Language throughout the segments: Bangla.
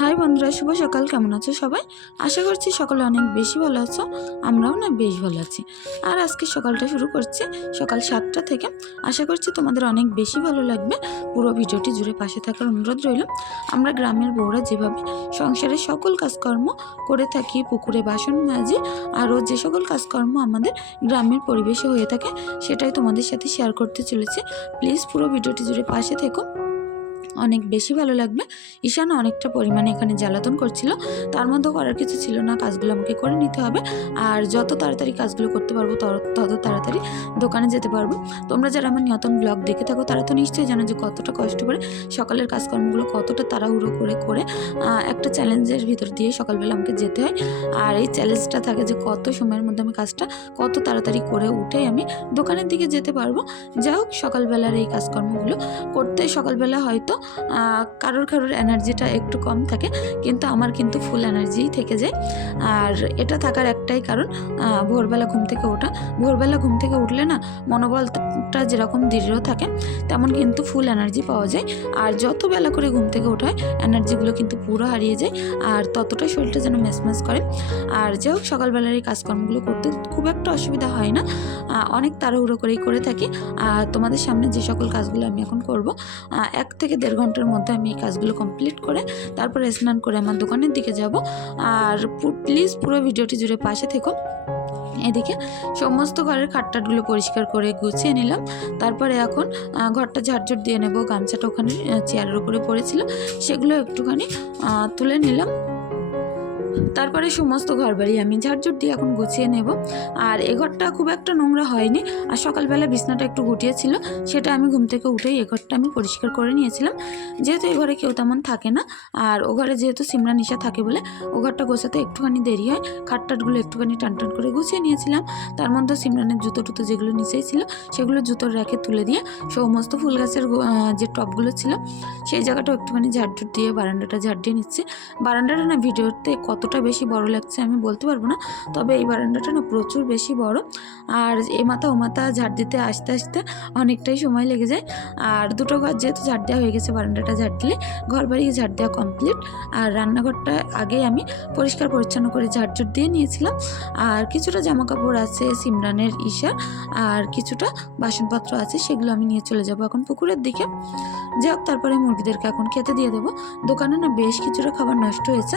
হাই বন্ধুরা, শুভ সকাল। কেমন আছো সবাই? আশা করছি সকালে অনেক বেশি ভালো আছো, আমরাও না বেশ ভালো আছি। আর আজকে সকালটা শুরু করছি সকাল সাতটা থেকে। আশা করছি তোমাদের অনেক বেশি ভালো লাগবে। পুরো ভিডিওটি জুড়ে পাশে থাকার অনুরোধ রইল। আমরা গ্রামের বউরা যেভাবে সংসারের সকল কাজকর্ম করে থাকি, পুকুরে বাসন মাজি, আরও যে সকল কাজকর্ম আমাদের গ্রামের পরিবেশে হয়ে থাকে, সেটাই তোমাদের সাথে শেয়ার করতে চলেছে। প্লিজ পুরো ভিডিওটি জুড়ে পাশে থেকো। অনেক বেশি ভালো লাগবে। ঈশান অনেকটা পরিমাণে এখানে জ্বালাতন করছিল। তার মধ্যে করার কিছু ছিল না, কাজগুলো আমাকে করে নিতে হবে। আর যত তাড়াতাড়ি কাজগুলো করতে পারব তত তাড়াতাড়ি দোকানে যেতে পারব। তোমরা যারা আমার নতুন ব্লগ দেখে থাকো, তারা তো নিশ্চয়ই জানো যে কতটা কষ্ট করে সকালের কাজকর্মগুলো কতটা তাড়াহুড়ো করে করে একটা চ্যালেঞ্জের ভিতর দিয়ে সকালবেলা আমাকে যেতে হয়। আর এই চ্যালেঞ্জটা থাকে যে কত সময়ের মধ্যে আমি কাজটা কত তাড়াতাড়ি করে উঠে আমি দোকানের দিকে যেতে পারব। যাই হোক, সকালবেলার এই কাজকর্মগুলো করতে সকালবেলা হয়তো কারোর কারোর এনার্জিটা একটু কম থাকে, কিন্তু আমার কিন্তু ফুল এনার্জিই থেকে যায়। আর এটা থাকার একটাই কারণ ভোরবেলা ঘুম থেকে ওঠা। ভোরবেলা ঘুম থেকে উঠলে না, মনোবলটা যেরকম দৃঢ় থাকে, তেমন কিন্তু ফুল এনার্জি পাওয়া যায়। আর যত বেলা করে ঘুম থেকে ওঠা হয় এনার্জিগুলো কিন্তু পুরো হারিয়ে যায়, আর ততটা শরীরটা যেন ম্যাচম্যাচ করে। আর যাই হোক, সকালবেলার এই কাজকর্মগুলো করতে খুব একটা অসুবিধা হয় না। অনেক তাড়াহুড়ো করেই করে থাকি। আর তোমাদের সামনে যে সকল কাজগুলো আমি এখন করব এক থেকে দেড় ঘণ্টার মধ্যে আমি এই কাজগুলো কমপ্লিট করে তারপরে স্নান করে আমার দোকানের দিকে যাব। আর প্লিজ পুরো ভিডিওটি জুড়ে পাশে থেকো। এদিকে সমস্ত ঘরের খাটটাটগুলো পরিষ্কার করে গুছিয়ে নিলাম। তারপরে এখন ঘরটা ঝাড়ঝুট দিয়ে নেব। গামছাটা ওখানে চেয়ারের উপরে পড়েছিল। সেগুলো একটুখানি তুলে নিলাম। তারপরে সমস্ত ঘর বাড়ি আমি ঝাড়ঝুট দিয়ে এখন গুছিয়ে নেব। আর এ ঘরটা খুব একটা নোংরা হয়নি। আর সকালবেলা বিছনাটা একটু গুটিয়েছিল, সেটা আমি ঘুম থেকে উঠেই এ ঘরটা আমি পরিষ্কার করে নিয়েছিলাম। যেহেতু এ ঘরে কেউ তেমন থাকে না, আর ও ঘরে যেহেতু সিমরা নিশা থাকে বলে ও ঘরটা গোছাতে একটুখানি দেরি হয় খাটটাটগুলো একটুখানি টান টান করে গুছিয়ে নিয়েছিলাম। তার মধ্যে সিমরানের জুতো টুতো যেগুলো নিচেই ছিল, সেগুলো জুতোর র্যাকে তুলে দিয়ে সমস্ত ফুল গাছের যে টবগুলো ছিল, সেই জায়গাটাও একটুখানি ঝাড়ঝুট দিয়ে বারান্দাটা ঝাড় দিয়ে নিচ্ছে। বারান্দাটা না ভিডিওতে কতটা বেশি বড় লাগছে আমি বলতে পারব না। তবে এই বারান্দাটা না প্রচুর বেশি বড়। আর এ মাথা ও মাথা ঝাড় দিতে আসতে আসতে অনেকটাই সময় লেগে যায়। আর দুটো ঘর যেহেতু ঝাড় দেওয়া হয়ে গেছে বারান্দাটা ঝাড় দিলে ঘর বাড়ি ঝাড় দেওয়া কমপ্লিট আর রান্নাঘরটা আগে আমি পরিষ্কার পরিচ্ছন্ন করে ঝাড়ঝুট দিয়ে নিয়েছিলাম। আর কিছুটা জামা কাপড় আছে, সিমরানের ঈশার আর কিছুটা বাসনপত্র আছে, সেগুলো আমি নিয়ে চলে যাব এখন পুকুরের দিকে। যাই হোক তারপরে মুরগিদেরকে এখন খেতে দিয়ে দেবো। দোকানে না বেশ কিছুটা খাবার নষ্ট হয়েছে।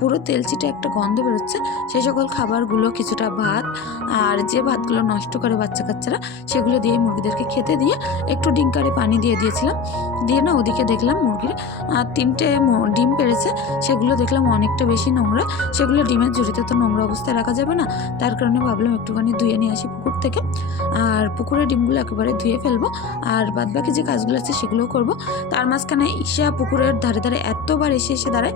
পুরো তেলচিটে একটা গন্ধ বেরোচ্ছে। সেই সকল খাবারগুলো কিছুটা ভাত আর যে ভাতগুলো নষ্ট করে বাচ্চা কাচ্চারা সেগুলো দিয়ে মুরগিদেরকে খেতে দিয়ে একটু ডিঙ্কারে পানি দিয়ে দিয়েছিলাম। দিয়ে না ওদিকে দেখলাম মুরগির আহ, তিনটে ডিম পেরেছে সেগুলো দেখলাম অনেকটা বেশি নোংরা। সেগুলো ডিমের ঝুড়িতে তো নোংরা অবস্থায় রাখা যাবে না। তার কারণে ভাবলাম একটুখানি ধুয়ে নিয়ে আসি পুকুর থেকে। আর পুকুরের ডিমগুলো একেবারে ধুয়ে ফেলব। আর বাদ বাকি যে কাজগুলো আছে সেগুলোও করব। তার মাঝখানে ঈশা পুকুরের ধারে ধারে এতবার এসে এসে দাঁড়ায়।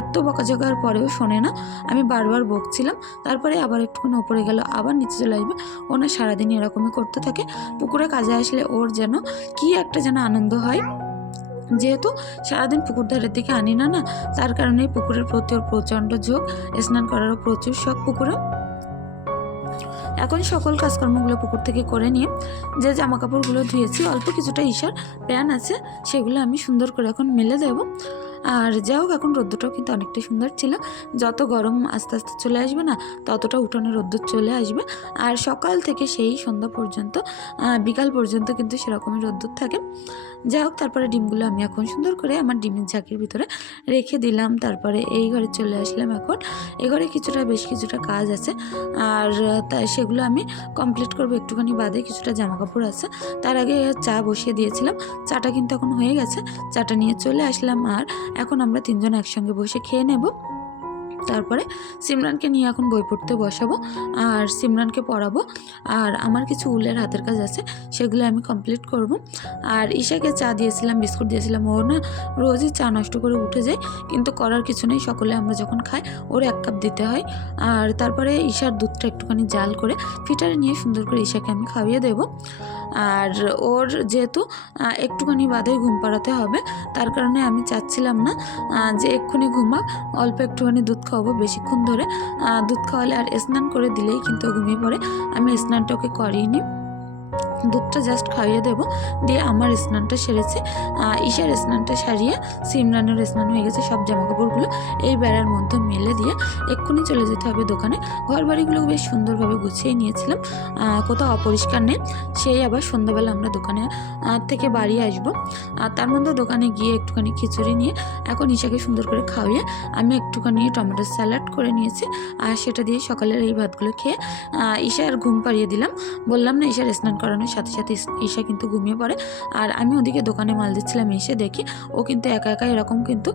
এত বকাঝকার পরেও শোনে না। আমি বারবার বকছিলাম। তারপরে আবার একটুখানি ওপরে গেল, আবার নিচে চলে আসবে। ও না সারাদিন এরকমই করতে থাকে। পুকুরে কাজে আসলে ওর যেন কি একটা যেন আনন্দ হয়। যেহেতু সারাদিন পুকুর ধারের দিকে আনি না না, তার কারণে পুকুরের প্রতি ওর প্রচণ্ড ঝোঁক। স্নান করারও প্রচুর শখ পুকুরে। এখন সকল কাজকর্মগুলো পুকুর থেকে করে নিয়ে যে জামা কাপড়গুলো ধুয়েছি, অল্প কিছুটা ঈশার প্যান আছে, সেগুলো আমি সুন্দর করে এখন মেলে দেবো। আর যাই হোক এখন রোদ্দুটাও কিন্তু অনেকটাই সুন্দর ছিল। যত গরম আস্তে আস্তে চলে আসবে না, ততটা উঠোনে রোদ্দুর চলে আসবে। আর সকাল থেকে সেই সন্ধ্যা পর্যন্ত বিকাল পর্যন্ত কিন্তু সেরকমই রোদ্দুর থাকে। যাই হোক তারপরে ডিমগুলো আমি এখন সুন্দর করে আমার ডিমের ঝাঁকির ভিতরে রেখে দিলাম। তারপরে এই ঘরে চলে আসলাম এখন। এ ঘরে কিছুটা, বেশ কিছুটা কাজ আছে। আর, তাই সেগুলো আমি কমপ্লিট করব একটুখানি বাদে। কিছুটা জামা কাপড় আছে। তার আগে চা বসিয়ে দিয়েছিলাম। চাটা কিন্তু এখন হয়ে গেছে। চাটা নিয়ে চলে আসলাম। আর এখন আমরা তিনজন একসঙ্গে বসে খেয়ে নেব। তারপরে সিমরানকে নিয়ে এখন বই পড়তে বসাবো আর সিমরানকে পড়াবো। আর আমার কিছু উলের হাতের কাজ আছে, সেগুলো আমি কমপ্লিট করব। আর ঈশাকে চা দিয়েছিলাম, বিস্কুট দিয়েছিলাম, ও না রোজই চা নষ্ট করে উঠে যায়, কিন্তু করার কিছু নেই, সকলে আমরা যখন খাই, ওর এক কাপ দিতে হয়। আর তারপরে ঈশার দুধটা একটুখানি জাল করে ফিটারে নিয়ে সুন্দর করে ঈশাকে আমি খাইয়ে দেবো। আর ওর যেহেতু একটুখানি বাদে ঘুম পাড়াতে হবে, তার কারণে আমি চাচ্ছিলাম না যে এক্ষুনি ঘুমাক, অল্প একটুখানি দুধ খাওয়াবো বেশিক্ষণ ধরে দুধ খাওয়ালে আর স্নান করে দিলেই কিন্তু ঘুমিয়ে পড়ে, আমি স্নানটাকে নিই। দুধটা জাস্ট খাইয়ে দেবো। দিয়ে আমার স্নানটা সেরেছে। ঈশার স্নানটা সারিয়ে সিমরানের স্নান হয়ে গেছে সব জামাকাপড়গুলো। এই বেড়ার মধ্যে মেলে দিয়ে এক্ষুনি চলে যেতে হবে দোকানে। ঘর বাড়িগুলো বেশ সুন্দরভাবে গুছিয়ে নিয়েছিলাম। কোথাও অপরিষ্কার নেই। সেই আবার সন্ধ্যাবেলা আমরা দোকানে থেকে বাড়ি আসব। আর তার মধ্যে দোকানে গিয়ে একটুখানি খিচুড়ি নিয়ে এখন ঈশাকে সুন্দর করে খাওয়িয়ে আমি একটুখানি টমেটো স্যালাড করে নিয়েছি। আর সেটা দিয়ে সকালের এই ভাতগুলো খেয়ে ঈশার ঘুম পাড়িয়ে দিলাম। বললাম, না, ঈশার স্নান করানোর সাথে সাথে ঈশা কিন্তু ঘুমিয়ে পড়ে। আর আমি ওদিকে দোকানে মাল দিচ্ছিলাম, এসে দেখি ও কিন্তু একা একা এরকম কিন্তু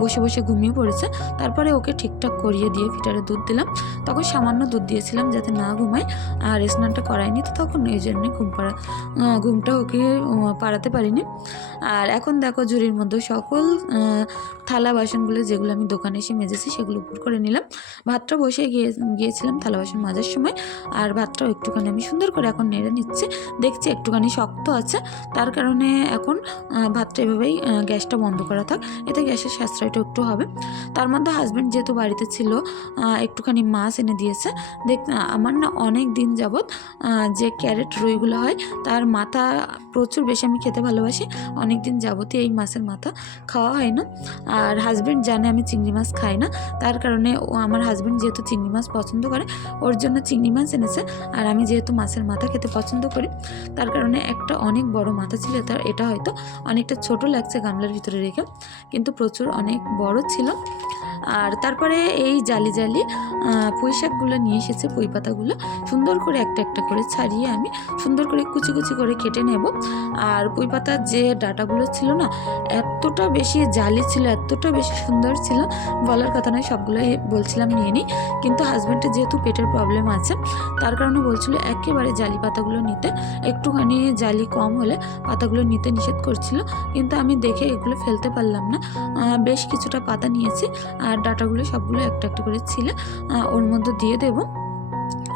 বসে বসে ঘুমিয়ে পড়েছে। তারপরে ওকে ঠিকঠাক করিয়ে দিয়ে ফিটারে দুধ দিলাম। তখন সামান্য দুধ দিয়েছিলাম যাতে না ঘুমায়, আর স্নানটা করায়নি। তো তখন এই জন্যে ঘুম পাড়া ঘুমটা ওকে পাড়াতে পারিনি। আর এখন দেখো ঝুড়ির মধ্যে সকল থালা বাসনগুলো যেগুলো আমি দোকানে এসে মেজেছি সেগুলো উপর করে নিলাম। ভাতটা বসে গিয়ে, গিয়েছিলাম থালা বাসন মাজার সময়। আর ভাতটাও একটুখানি আমি সুন্দর করে এখন নেড়ে নিচ্ছি। দেখছি একটুখানি শক্ত আছে। তার কারণে এখন ভাতটা এভাবেই গ্যাসটা বন্ধ করা থাক। এতে গ্যাসের সাশ্রয়টা একটু হবে। তার মধ্যে হাজব্যান্ড যেহেতু বাড়িতে ছিল একটুখানি মাছ এনে দিয়েছে। দেখ আমার না অনেক দিন যাবৎ যে ক্যারেট রুইগুলো হয়, তার মাথা প্রচুর বেশি আমি খেতে ভালোবাসি। অনেক দিন যাবতই এই মাছের মাথা খাওয়া হয় না। আর হাজব্যান্ড জানে আমি চিংড়ি মাছ খাই না। তার কারণে ও, আমার হাজব্যান্ড যেহেতু চিংড়ি মাছ পছন্দ করে, ওর জন্য চিংড়ি মাছ এনেছে। আর আমি যেহেতু মাছের মাথা খেতে পছন্দ করি। তার কারণে একটা অনেক বড় মাথা ছিল, তার এটা হয়তো অনেকটা ছোট লাগছে গামলার ভিতরে রেখে। কিন্তু প্রচুর অনেক বড় ছিল। আর তারপরে এই জালি জালি পুঁই শাকগুলো নিয়ে এসেছে, পুঁই পাতাগুলো। সুন্দর করে একটা একটা করে ছাড়িয়ে আমি সুন্দর করে কুচি কুচি করে কেটে নেব। আর পুঁই পাতার যে ডাটাগুলো ছিল না, এতটা বেশি জালি ছিল, এতটা বেশি সুন্দর ছিল, বলার কথা নয়, সবগুলোই বলছিলাম নিয়ে নিই। কিন্তু হাজব্যান্ডের যেহেতু পেটের প্রবলেম আছে, তার কারণে বলছিল একেবারে জালি পাতাগুলো নিতে, একটুখানি জালি কম হলে পাতাগুলো নিতে নিষেধ করছিল। কিন্তু আমি দেখে এগুলো ফেলতে পারলাম না। বেশ কিছুটা পাতা নিয়েছি আর ডাটাগুলো সবগুলো একটা একটা করে ছিলে ওর মধ্যে দিয়ে দেবো।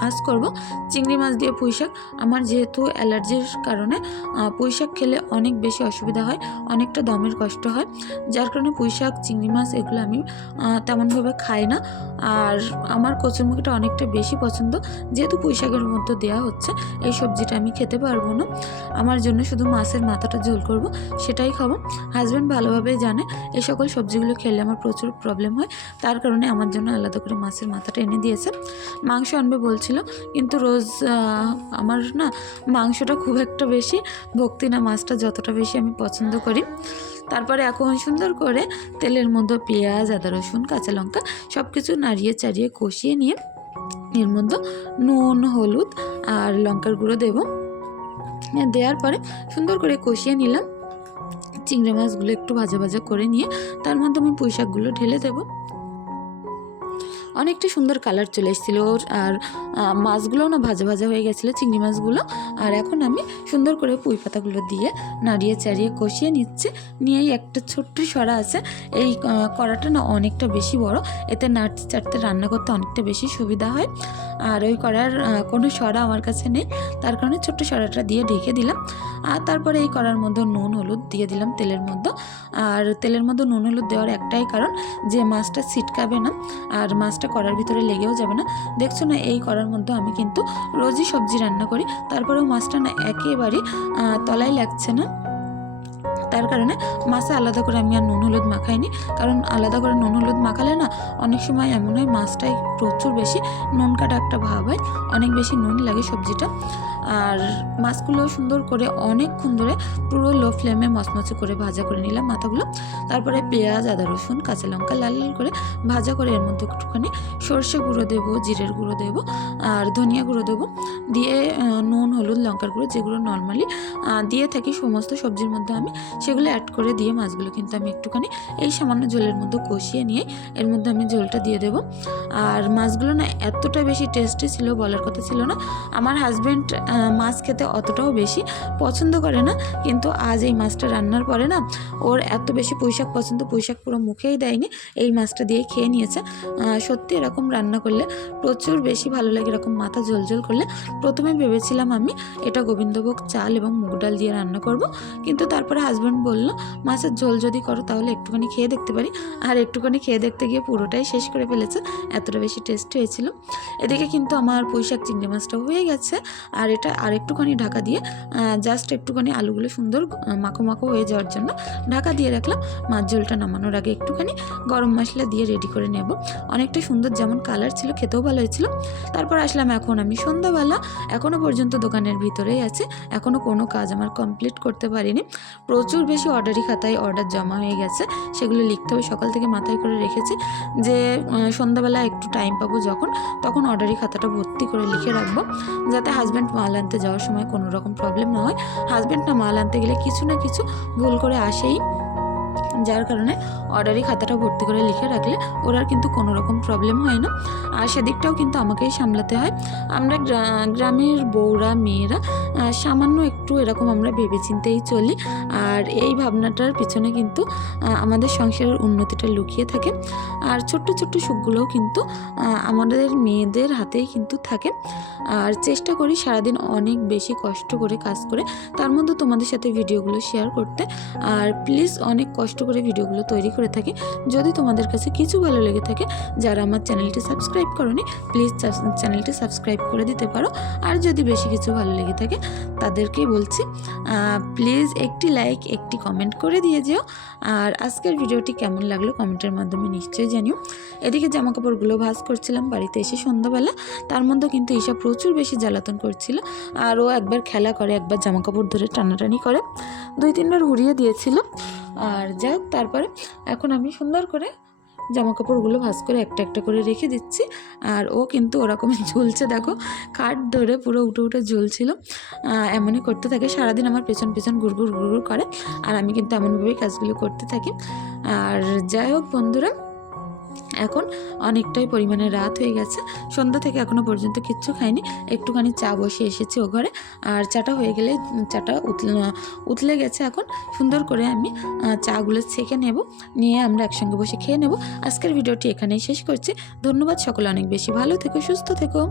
আজ করব। চিংড়ি মাছ দিয়ে পুঁই শাক আমার যেহেতু অ্যালার্জির কারণে আহ, পুঁই শাক খেলে অনেক বেশি অসুবিধা হয় অনেকটা দমের কষ্ট হয়। যার কারণে পুঁই শাক চিংড়ি মাছ এগুলো আমি তেমনভাবে খাই না। আর আমার কচুরমুখিটা অনেকটা বেশি পছন্দ। যেহেতু পুঁই শাকের মধ্যে দেওয়া হচ্ছে এই সবজিটা আমি খেতে পারব না। আমার জন্য শুধু মাছের মাথাটা ঝোল করব সেটাই খাব। হাজব্যান্ড ভালোভাবেই জানে এই সকল সবজিগুলো খেলে আমার প্রচুর প্রবলেম হয়। তার কারণে আমার জন্য আলাদা করে মাছের মাথাটা এনে দিয়েছে। মাংস আনবে বলছিল কিন্তু রোজ আমার না মাংসটা খুব একটা বেশি, ভক্তি না মাছটা যতটা বেশি আমি পছন্দ করি। তারপরে এখন সুন্দর করে তেলের মধ্যে পেঁয়াজ, আদা, রসুন, কাঁচা লঙ্কা সব কিছু নাড়িয়ে চাড়িয়ে কষিয়ে নিয়ে এর মধ্যে নুন, হলুদ আর লঙ্কার গুঁড়ো দেবো। দেওয়ার পরে সুন্দর করে কষিয়ে নিলাম। চিংড়ি মাছগুলো একটু ভাজা ভাজা করে নিয়ে তার মধ্যে আমি পুঁই শাকগুলো ঢেলে দেবো। অনেকটা সুন্দর কালার চলে এসেছিল। আর আহ, মাছগুলোও না ভাজা ভাজা হয়ে গেছিল চিংড়ি মাছগুলো। আর এখন আমি সুন্দর করে পুঁই পাতাগুলো দিয়ে নাড়িয়ে চাড়িয়ে কষিয়ে নিচ্ছে। নিয়েই একটা ছোট্ট সরা আছে। এই কড়াটা না অনেকটা বেশি বড়। এতে নাড়তে চাড়তে রান্না করতে অনেকটা বেশি সুবিধা হয়। আর ওই কড়ার কোনো সরা আমার কাছে নেই। তার কারণে ছোট্ট সরাটা দিয়ে ঢেকে দিলাম। আর তারপরে এই কড়ার মধ্যে নুন হলুদ দিয়ে দিলাম তেলের মধ্যে। আর তেলের মধ্যে নুন হলুদ দেওয়ার একটাই কারণ যে মাছটা ছিটকাবে না। আর মাছটা কড়ার ভিতরে লেগেও যাবে না। দেখছ না, এই কড়ার মধ্যে আমি কিন্তু রোজই সবজি রান্না করি। তারপরেও মাছটা না একেবারে তলায় লাগছে না। তার কারণে মাছে আলাদা করে আমি আর নুন, হলুদ মাখাইনি। কারণ আলাদা করে নুন, হলুদ মাখালে না অনেক সময় এমন হয় মাছটাই প্রচুর বেশি নুন কাটা একটা ভাব হয়। অনেক বেশি নুন লাগে সবজিটা। আর মাছগুলো সুন্দর করে অনেকক্ষণ ধরে পুরো লো ফ্লেমে মচমচে করে ভাজা করে নিলাম মাথাগুলো। তারপরে পেঁয়াজ, আদা, রসুন, কাঁচা লঙ্কা লাল লাল করে ভাজা করে এর মধ্যে একটুখানি সর্ষে গুঁড়ো দেবো, জিরের গুঁড়ো দেবো আর ধনিয়া গুঁড়ো দেবো। দিয়ে নুন, হলুদ, লঙ্কার গুঁড়ো যেগুলো নর্মালি দিয়ে থাকি সমস্ত সবজির মধ্যে আমি সেগুলো অ্যাড করে দিয়ে মাছগুলো কিন্তু আমি একটুখানি এই সামান্য ঝোলের মধ্যে কষিয়ে নিয়ে এর মধ্যে আমি ঝোলটা দিয়ে দেবো। আর মাছগুলো না এতটা বেশি টেস্টি ছিল বলার কথা ছিল না। আমার হাজব্যান্ড মাছ খেতে অতটাও বেশি পছন্দ করে না। কিন্তু আজ এই মাছটা রান্নার পরে না, ওর এত বেশি পুঁইশাক পছন্দ, পুঁইশাক পুরো মুখেই দেয়নি। এই মাছটা দিয়ে খেয়ে নিয়েছে। সত্যি এরকম রান্না করলে প্রচুর বেশি ভালো লাগে, এরকম মাথা ঝোল ঝোল করলে। প্রথমে ভেবেছিলাম আমি এটা গোবিন্দভোগ চাল এবং মুগ ডাল দিয়ে রান্না করব। কিন্তু তারপরে হাজব্যান্ড বলল, মাছের ঝোল যদি করো তাহলে একটুখানি খেয়ে দেখতে পারি। আর একটুখানি খেয়ে দেখতে গিয়ে পুরোটাই শেষ করে ফেলেছে। এতটা বেশি টেস্ট হয়েছিল। এদিকে কিন্তু আমার পুঁইশাক চিংড়ি মাছটা হয়ে গেছে। আর এটা এটা আর একটুখানি ঢাকা দিয়ে জাস্ট একটুখানি আলুগুলো সুন্দর মাখো মাখো হয়ে যাওয়ার জন্য ঢাকা দিয়ে রাখলাম। মাছ ঝোলটা নামানোর আগে একটুখানি গরম মশলা দিয়ে রেডি করে নেব। অনেকটা সুন্দর যেমন কালার ছিল, খেতেও ভালো হয়েছিল। তারপর আসলাম এখন আমি সন্ধ্যাবেলা এখনও পর্যন্ত দোকানের ভিতরেই আছে। এখনও কোনো কাজ আমার কমপ্লিট করতে পারিনি। প্রচুর বেশি অর্ডারি খাতায় অর্ডার জমা হয়ে গেছে। সেগুলো লিখতে হবে, সকাল থেকে মাথায় করে রেখেছি যে সন্ধ্যাবেলা একটু টাইম পাবো যখন, তখন অর্ডারি খাতাটা ভর্তি করে লিখে রাখব। যাতে হাজব্যান্ড মাল আনতে যাওয়ার সময় কোনো রকম প্রবলেম না হয় হাজব্যান্ড না মাল আনতে গেলে কিছু না কিছু ভুল করে আসেই যার কারণে অর্ডারি খাতাটা ভর্তি করে লিখে রাখলে ওর আর কিন্তু কোনো রকম প্রবলেম হয় না। আর সেদিকটাও কিন্তু আমাকেই সামলাতে হয়। আমরা গ্রা- গ্রামের বউরা, মেয়েরা সামান্য একটু এরকম আমরা ভেবেচিন্তেই চলি। আর এই ভাবনাটার পিছনে কিন্তু আমাদের সংসারের উন্নতিটা লুকিয়ে থাকে। আর ছোট্ট ছোট্ট সুখগুলোও কিন্তু আমাদের মেয়েদের হাতেই কিন্তু থাকে। আর চেষ্টা করি সারাদিন অনেক বেশি কষ্ট করে কাজ করে, তার মধ্যে তোমাদের সাথে ভিডিওগুলো শেয়ার করতে। আর প্লিজ অনেক কষ্ট করে ভিডিওগুলো তৈরি করে থাকি। যদি তোমাদের কাছে কিছু ভালো লেগে থাকে, যারা আমার চ্যানেলটি সাবস্ক্রাইব করনি প্লিজ চ্যানেলটি সাবস্ক্রাইব করে দিতে পারো। আর যদি বেশি কিছু ভালো লেগে থাকে তাদেরকেই বলছি প্লিজ একটি লাইক একটি কমেন্ট করে দিয়ে যেও। আর আজকের ভিডিওটি কেমন লাগল কমেন্টের মাধ্যমে নিশ্চয়ই জানিও। এদিকে জামা কাপড়গুলো ভাজ করছিলাম বাড়িতে এসে সন্ধ্যাবেলা। তার মধ্যে কিন্তু ঈশা প্রচুর বেশি জ্বালাতন করছিল, আর ও একবার খেলা করে, একবার জামা কাপড় ধরে টানাটানি করে। দুই তিনবার উড়িয়ে দিয়েছিল। আর যাই তারপরে এখন আমি সুন্দর করে জামা কাপড়গুলো ভাজ করে একটা একটা করে রেখে দিচ্ছি। আর ও কিন্তু ওরকমই ঝুলছে, দেখো কাঠ ধরে পুরো উঠে উঠে ঝুলছিল। এমনই করতে থাকে, সারাদিন আমার পেছন পেছন গুড়গুড় গুড়গুড় করে। আর আমি কিন্তু এমনভাবেই কাজগুলো করতে থাকি। আর যাই হোক, বন্ধুরা এখন অনেকটাই পরিমাণে রাত হয়ে গেছে। সন্ধ্যা থেকে এখনও পর্যন্ত কিচ্ছু খাইনি। একটুখানি চা বসে এসেছি ও ঘরে। আর চাটা হয়ে গেলে চাটা উতলে উতলে গেছে এখন। সুন্দর করে আমি চাগুলো ছেঁকে নেব। নিয়ে আমরা একসঙ্গে বসে খেয়ে নেব। আজকের ভিডিওটি এখানেই শেষ করছি। ধন্যবাদ সকলে অনেক বেশি। ভালো থেকো, সুস্থ থেকো।